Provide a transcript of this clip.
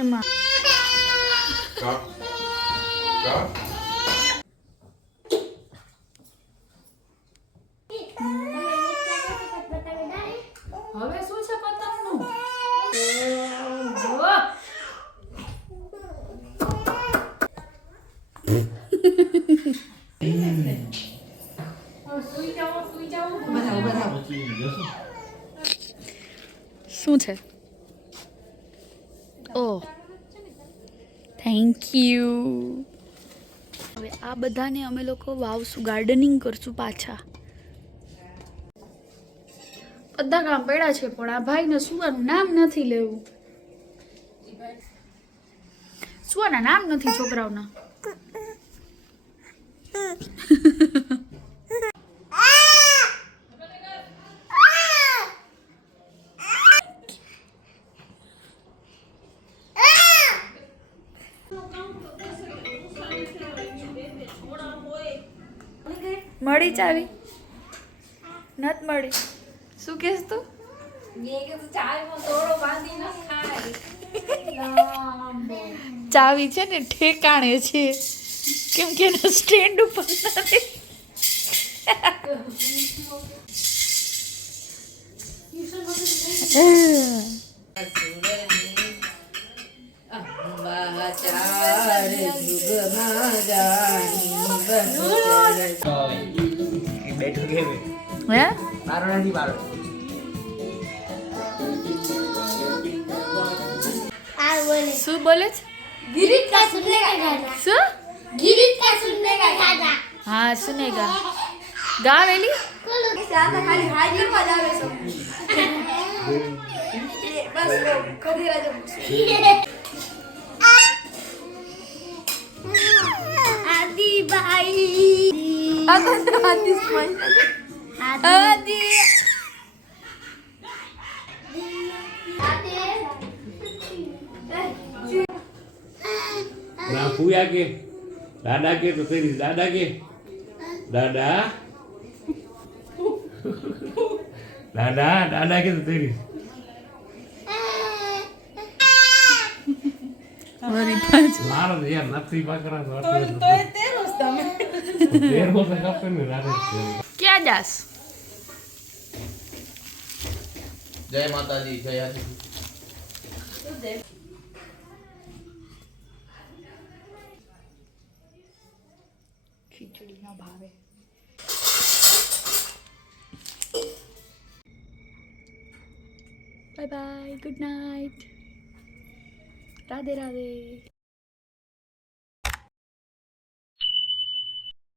એમાં હવે શું છે પતંગનું? શું છે? ઓહ થેન્ક યુ. હવે આ બધાને અમે લોકો વાવશું, ગાર્ડનિંગ કરશું પાછા. બધા કામ પડ્યા છે પણ આ ભાઈને સુવાનું નામ નથી લેવું. સુવાના નામ નથી છોકરાઓના. મળી ચાવી નત મળી. શું કહેશ તું? ચાવી છે ને ઠેકાણે છે કેમ કે એના સ્ટેન્ડ ઉપર નથી. હે શું બોલે છે? गिरीश का सुनने का गाना શું? गिरीश का सुनने का गाना હા સુનેગા ગાવેલી. आता खाली हाजिर बजावे सब बस कभी राजा आदि भाई आदि आदि ना पूया के दादा के तो तेरी दादा के दादा दादा दादा के तो तेरी मारो यार नथी पकड़ा तो तेरो से कपे ने राधे ક્યાં જાસ? जय माता दी जय आदि ખીચડી ના ભાવે. Bye bye, good night, Radhe Radhe.